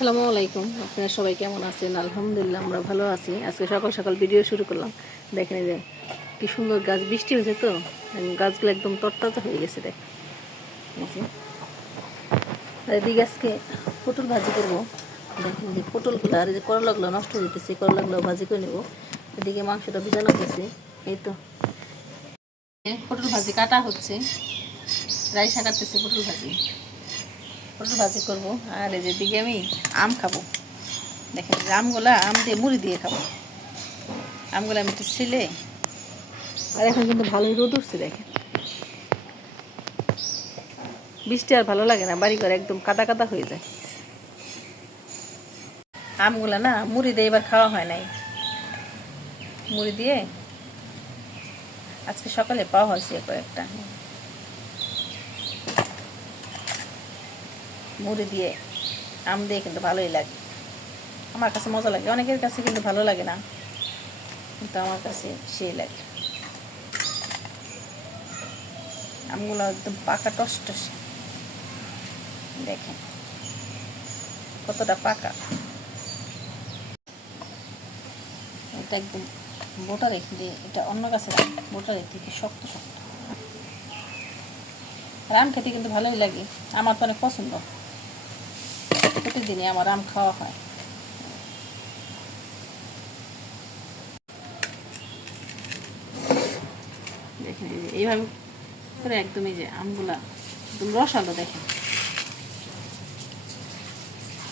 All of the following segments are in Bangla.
আসসালামু আলাইকুম। আপনারা সবাই কেমন আছেন? আলহামদুলিল্লাহ আমরা ভালো আছি। আজকে সকাল সকাল ভিডিও শুরু করলাম। দেখেন এই যে কি সুন্দর গাছ, বৃষ্টি হয়েছে তো গাছগুলো একদম তরতাজা হয়ে গেছে। দেখেন আর এদিকে আজকে পটল ভাজি করবো। দেখেন যে পটলগুলো আর এই যে করলাগুলো নষ্ট হয়ে যেতেছে, করলাগুলো ভাজি করে নেবো। এদিকে মাংসটা ভিজানো হয়েছে। এই তো পটল ভাজি কাটা হচ্ছে, রাইসা কাটতেছে পটল ভাজি করবো। আর এই যে দিকে আমি আম খাবো। দেখেন আমগুলা আম দিয়ে মুড়ি দিয়ে খাবো। আমগুলো আমি একটু ছিলে, আর এখন কিন্তু ভালোই রোদ উঠছে। দেখেন বৃষ্টি আর ভালো লাগে না, বাড়ি ঘর একদম কাদা কাদা হয়ে যায়। আমগুলা না মুড়ি দিয়ে এবার খাওয়া হয় নাই, মুড়ি দিয়ে আজকে সকালে পাওয়া হয়েছে কয়েকটা। মুড়ি দিয়ে আম দিয়ে কিন্তু ভালোই লাগে, আমার কাছে মজা লাগে। অনেকের কাছে কিন্তু ভালো লাগে না, কিন্তু আমার কাছে সেই লাগে। আমগুলো একদম পাকা টস টসে, দেখেন কতটা পাকা। এটা একদম বোটা রেখে দিয়ে, এটা অন্য গাছের আম, বোটা রেখে দিয়ে শক্ত শক্ত। আর আম খেতে কিন্তু ভালোই লাগে, আমার তো অনেক পছন্দ। প্রতিদিনই আমার আম খাওয়া হয়। দেখেন এইভাবে করে একদম এই যে আমগুলা একদম রসালো। দেখেন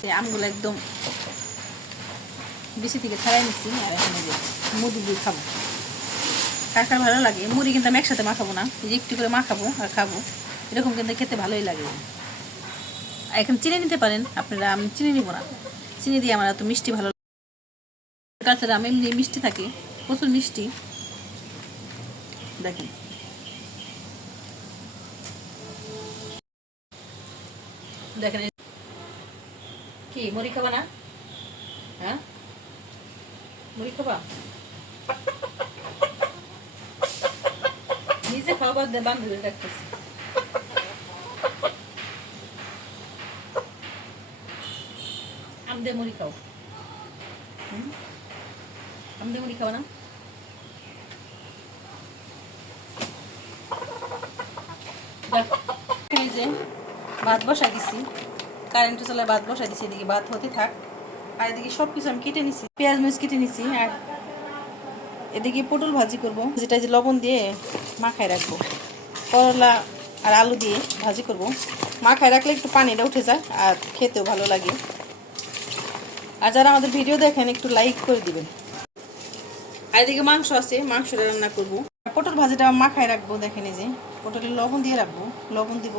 এই আমগুলো একদম বেশি থেকে ছাড়াই নিচ্ছি। আর এখন এই যে মুড়ি দিয়ে খাবো। কার কার ভালো লাগে মুড়ি, কিন্তু আমি একসাথে মাখাবো না, এই যে একটু করে মাখাবো আর খাবো। এরকম কিন্তু খেতে ভালোই লাগে। এখন চিনি নিতে পারেন আপনারা, আমি চিনি নিব না। চিনি দিয়ে আমার এত মিষ্টি ভালো লাগে। কাঁচার আম এমনি মিষ্টি থাকে, প্রচুর মিষ্টি। দেখেন দেখেন কি মুড়ি খাবা না? হ্যাঁ মুড়ি খাবা? নিজে খাবার দিয়ে বান্ধবী রাখতেছি। আম দিয়ে মুড়ি খাও। আম দিয়ে মুড়ি খাও না? এই যে ভাত বসাই দিছি, কারেন্ট চলে ভাত বসাই দিছি। এদিকে ভাত হতে থাক, আর এদিকে সব কিছু আমি কেটে নিছি, পেঁয়াজ মরিচ কেটে নিছি। আর এদিকে পটল ভাজি করব, যেটা যে লবণ দিয়ে মাখায় রাখবো। করলা আর আলু দিয়ে ভাজি করব। মাখায় রাখলে একটু পানিটা উঠে যায় আর খেতেও ভালো লাগে। আর যারা আমাদের ভিডিও দেখেন একটু লাইক করে দিবেন। আর এদিকে মাংস আছে, মাংসটা রান্না করব। পটল ভাজিটা মাখায় রাখবো। দেখেন এই যে পটলের লবণ দিয়ে রাখবো, লবণ দিব,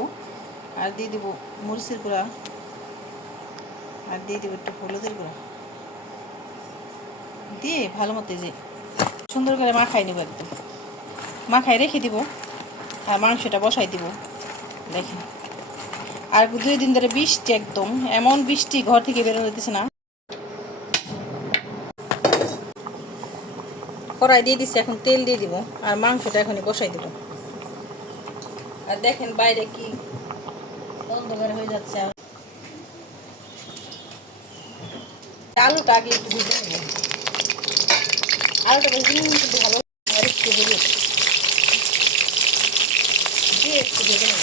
আর দিয়ে দেবো মরিচের গুঁড়া, আর দিয়ে দেবো একটু হলুদের গুঁড়া দিয়ে ভালো মতো যে সুন্দর করে মাখাই নেবো। একদম মাখাই রেখে দিব, আর মাংসটা বসাই দিব। দেখেন আর 2 দিন ধরে বৃষ্টি, একদম এমন বৃষ্টি, ঘর থেকে বেরোনো যেতেছে না। কড়াই দিয়ে দিচ্ছি, এখন তেল দিয়ে দিব, আর মাংসটা এখনই বসাই দিব। আর দেখেন বাইরে কি অন্ধকার হয়ে যাচ্ছে। আর আলুটা আগে একটু ভেজে নেব, আলুটা ভেজে নিলে কিন্তু ভালো। আর একটু হলুদ দিয়ে একটু ভেজে নেব।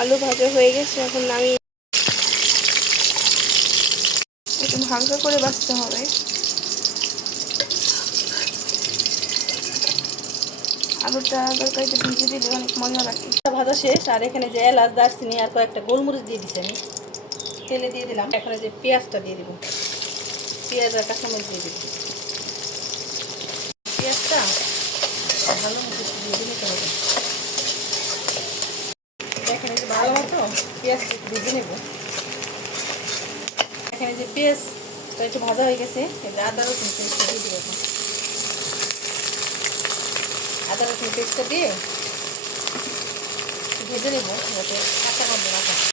আলু ভাজা হয়ে গেছে, এখন নামিয়ে একটু হালকা করে ভাজতে হবে। আলুটা তরকারিতে ভিজে দিলে অনেক মজা লাগে। ভাজা শেষ, আর এখানে যে এলাচ, দারচিনি আর কয়েকটা গোলমরিচ দিয়ে দিচ্ছি আমি, তেলে দিয়ে দিলাম। এখানে যে পেঁয়াজটা দিয়ে দিব, পেঁয়াজ আর কাঁচামরিচ দিয়ে দিচ্ছি। পেঁয়াজটা ভালো মতো ভেজে নিতে হবে। এখানে যে ভালো মতো পেঁয়াজ ভেজে নেব। এখানে যে পেঁয়াজটা একটু ভাজা হয়ে গেছে, আদা রসুন পেস্টটা দিয়ে দিব। এখন আদা রসুন পেস্টটা দিয়ে ভেজে নেব, যাতে কাঁচা গন্ধ না থাকে।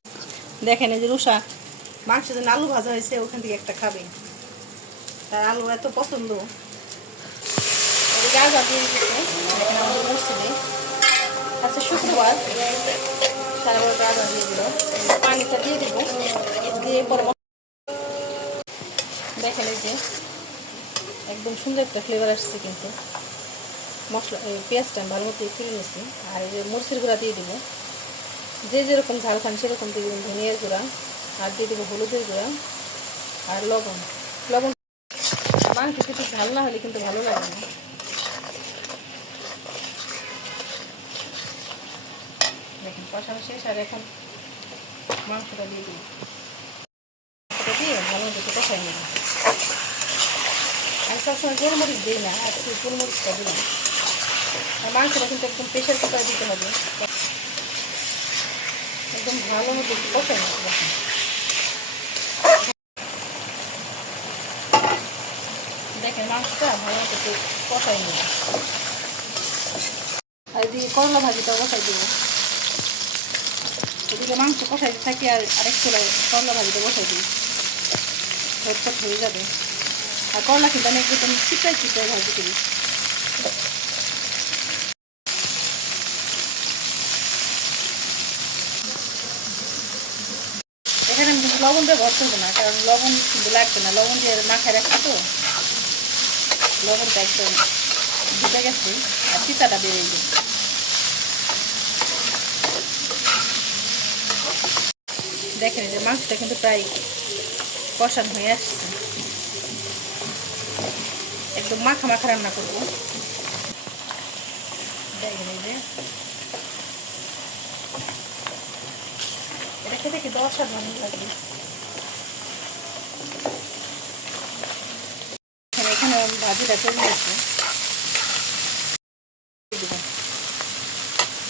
দেখেন এই যে রুষা মাংস যেন আলু ভাজা হয়েছে, ওখান থেকে একটা খাবে, তার আলু এত পছন্দ। এদিকে আদা দিয়ে দিচ্ছে, দেখেন আমাদের মসজিদে আচ্ছা শুক্রবার সারা বড়টা আদা দিয়ে দিল, পানিটা দিয়ে দেবো, দিয়ে পরে দেখেন এই যে একদম সুন্দর একটা ফ্লেভার আসছে কিন্তু মশলা পেঁয়াজটা আমি ভালো মতো তুলে নিচ্ছি। আর এই যে মরিচের গুঁড়া দিয়ে দেবো, যে যেরকম ঝাল খান সেরকম দিয়ে দেবেন, ধনিয়ার গুঁড়া আর দিয়ে দেবো হলুদের গুঁড়া আর লবণ। লবণ মাংস একটু ঝাল না হলে কিন্তু ভালো লাগে না। দেখেন কষানো শেষ, আর এখন মাংসটা দিয়ে দিই, মাংসটা দিয়ে ভালো মতো কষাই নেব। আমি সবসময় গোলমরিচ দিই না, আজকে গোলমরিচটা দিলাম। আর মাংসটা কিন্তু একদম প্রেশার কুকারে দিতে হবে, একদম ভালো মতো একটু কষাই নেব। দেখেন মাংসটা ভালো মতো একটু কষাই নেব। আর এদিকে করলা ভাজিটা বসাই দেবো, এদিকে মাংস কষাইতে থাকি আর আরেক চুলায় করলা ভাজিটা বসাই দিই, ঝটপট হয়ে যাবে। আর করলা কিন্তু আমি একদম চিপড়াই চিপড়াই ভাজি করি। এখানে আমি কিন্তু লবণ ব্যবহার করবো না, কারণ লবণ কিন্তু লাগবে না, লবণ দিয়ে মাখায় রাখছি তো লবণটা একদম ঢুকে গেছে আর চিতাটা বেরিয়ে গেছে। দেখেন যে মাংসটা কিন্তু প্রায় কষানো হয়ে আসছে, একদম মাখা মাখা রান্না করবো। দেখেন এই যে এটা খেতে কিন্তু অসাধারণ লাগবে। এখানে ভাজিটা চলে যাচ্ছে,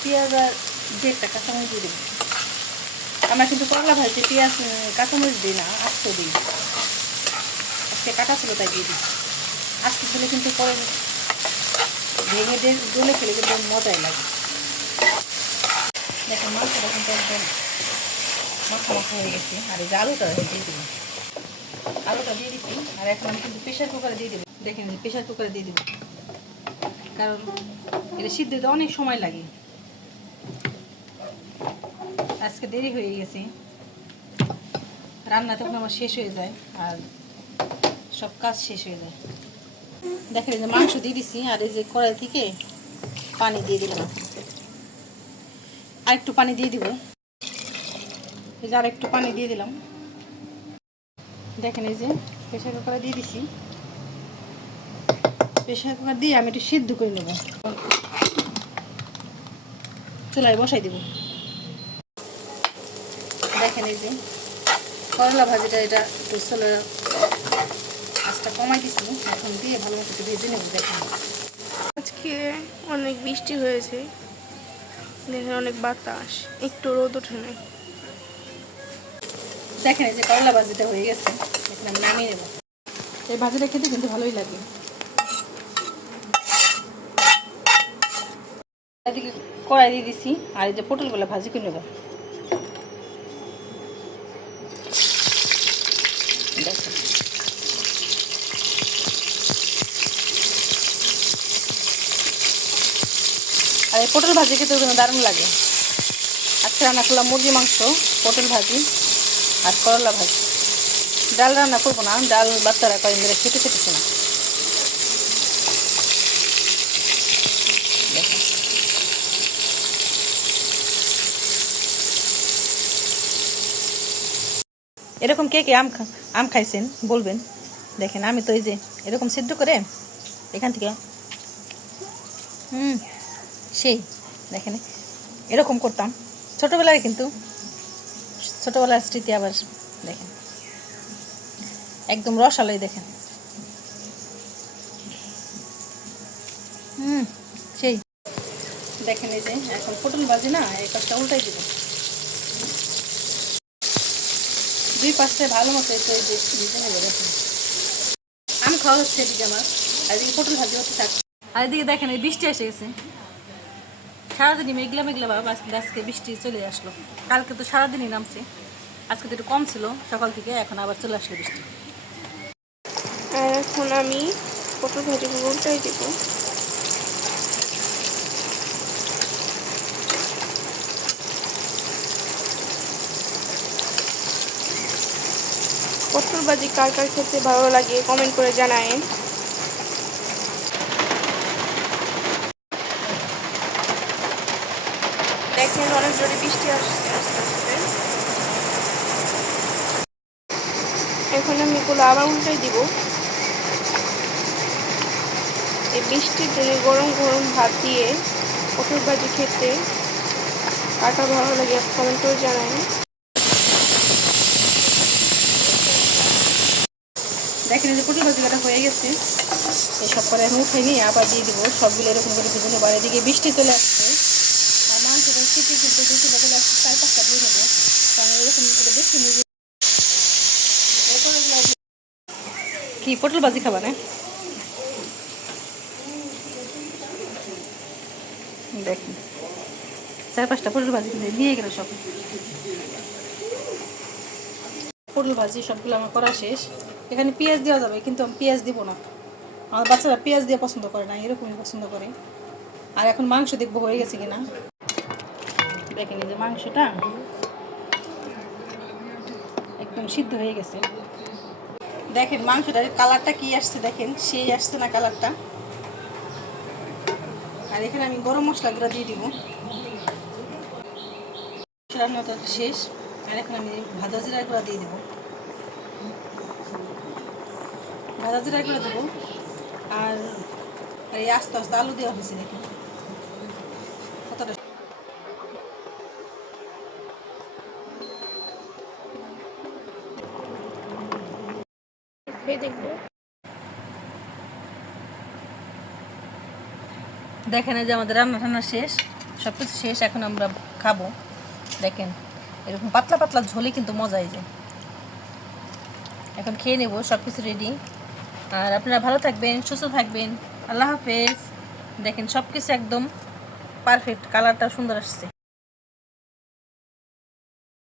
পেঁয়াজ আর দেড়টা কাঁচামরিচ দিয়ে দেবো। আমরা কিন্তু করলা ভাজি পেঁয়াজ কাঁচামরিচ দিই না, আস্ত দিই, আজকে কাটা ছিল তাই দিয়ে দিই। আস্তে দিলে কিন্তু পরে ভেঙে দিয়ে গলে ফেলে কিন্তু মজাই লাগে। দেখেন মাংসটা কিন্তু একদম মাখা মাখা হয়ে গেছে। আর এই যে আলুটা দিয়ে দেবো, আলুটা দিয়ে দিচ্ছি। আর এখন আমি কিন্তু প্রেশার কুকারে দিয়ে দেবো। দেখেন প্রেশার কুকারে দিয়ে দেবো, কারণ এটা সিদ্ধ হতে অনেক সময় লাগে। আজকে দেরি হয়ে গেছে, রান্না তখন আমার শেষ হয়ে যায় আর সব কাজ শেষ হয়ে যায়। দেখেন এই যে মাংস দিয়ে দিছি, আর এই যে কড়াই থেকে পানি দিয়ে দিলাম, আর একটু পানি দিয়ে দিব। এই যে আর একটু পানি দিয়ে দিলাম। দেখেন এই যে প্রেশার কুকারে দিয়ে দিছি, প্রেশার কুকার দিয়ে আমি একটু সিদ্ধ করে নেব, চুলায় বসাই দেব। দেখেন এই যে করলা ভাজিটা এটা একটু চুলার আঁচটা কমাই দিচ্ছি, এখন দিয়ে ভালো মতো একটু ভেজে নেব। দেখেন আজকে অনেক বৃষ্টি হয়েছে, দেখেন অনেক বাতাস, একটু রোদ ওঠে নাই। দেখেন এই যে করলা ভাজিটা হয়ে গেছে, এখন আমি নামিয়ে নেব। এই ভাজিটা খেতে কিন্তু ভালোই লাগে। এদিকে কড়াই দিয়ে দিছি, আর এই যে পটলগুলো ভাজি করে নেব। দেখেন আর এই পটল ভাজি খেতে কিন্তু দারুণ লাগে। আজকে রান্না করলাম মুরগি মাংস, পটল ভাজি আর করলা ভাজি। ডাল রান্না করবো না, ডাল বাচ্চারা কয়েকদিন ধরে খেতে খেতেছে না। দেখেন এরকম কে কে আম খাইছেন বলবেন। দেখেন আমি তো এই যে এরকম সিদ্ধ করে এখান থেকে সেই দেখেন এরকম করতাম ছোটোবেলায়, কিন্তু ছোটোবেলার স্মৃতি আবার দেখেন একদম রসালোই। দেখেন সেই দেখেন এই যে এখন পটল ভাজি না, এই পাশটা উল্টাই দিব, দুই পাশে ভালো মতো একটু এই যে ভিজে নেবে। দেখেন আম খাওয়া হচ্ছে এদিকে আমার, আর এদিকে পটল ভাজি হচ্ছে থাক। আর এদিকে দেখেন এই বৃষ্টি এসে গেছে, সারাদিনই মেঘলা মেঘলা ভাব, আজকে বৃষ্টি চলে আসলো। কালকে তো সারাদিনই নামছে, আজকে তো একটু কম ছিল সকাল থেকে, এখন আবার চলে আসলো বৃষ্টি। আর এখন আমি পটল ভাজিগুলো উল্টাই দেবো। পটল ভাজি কার কার খেতে ভালো লাগে কমেন্ট করে জানায়েন। দেখেন অনেক জোরে বৃষ্টি আসছে আস্তে আস্তে। এখন আমি এগুলো আবার উল্টাই দিব। এই বৃষ্টির দিনে গরম গরম ভাত দিয়ে পটল ভাজি খেতে কার কার ভালো লাগে কমেন্ট করে জানায়েন। দেখেন যে পটল ভাজি কাটা হয়ে গেছে, এই সব করে এখন উঠে নিয়ে আবার দিয়ে দিব সবগুলো এরকম করে ভেজে নেবো। আর এদিকে বৃষ্টি চলে আসছে, আর মাংসটা কেটে কিন্তু বেশি বদলে আসছে 4-5টা দিয়ে নেবো, কারণ এরকম করে বেশি মুরগি। কি পটল ভাজি খাবা না? দেখেন 4-5টা পটল ভাজি কিন্তু দিয়ে গেল সব। পটল ভাজি সবগুলো আমার করা শেষ। এখানে পেঁয়াজ দেওয়া যাবে, কিন্তু আমি পেঁয়াজ দিব না, আমার বাচ্চারা পেঁয়াজ দিয়ে পছন্দ করে না, এরকমই পছন্দ করে। আর এখন মাংস দেখবো হয়ে গেছে কিনা। দেখেন এই যে মাংসটা একদম সিদ্ধ হয়ে গেছে। দেখেন মাংসটার কালারটা কি আসছে, দেখেন সেই আসছে না কালারটা। আর এখানে আমি গরম মশলাগুলো দিয়ে দিব। রান্নাটা শেষ, আর এখন আমি ভাজা জিরার গুঁড়া দিয়ে দেবো। ভাজা জিরার গুঁড়া দেবো। আর এই আস্তে আস্তে আলু দেওয়া হয়েছে, দেখেন কতটা। দেখবো দেখেন এই যে আমাদের রান্না টান্না শেষ, সব কিছু শেষ, এখন আমরা খাবো। দেখেন এরকম পাতলা পাতলা ঝোলে কিন্তু মজাই যায়। এখন খেয়ে নেব, সব কিছু রেডি। আর আপনারা ভালো থাকবেন, সুস্থ থাকবেন। আল্লাহ হাফেজ। দেখেন সব কিছু একদম পারফেক্ট, কালারটা সুন্দর আসছে।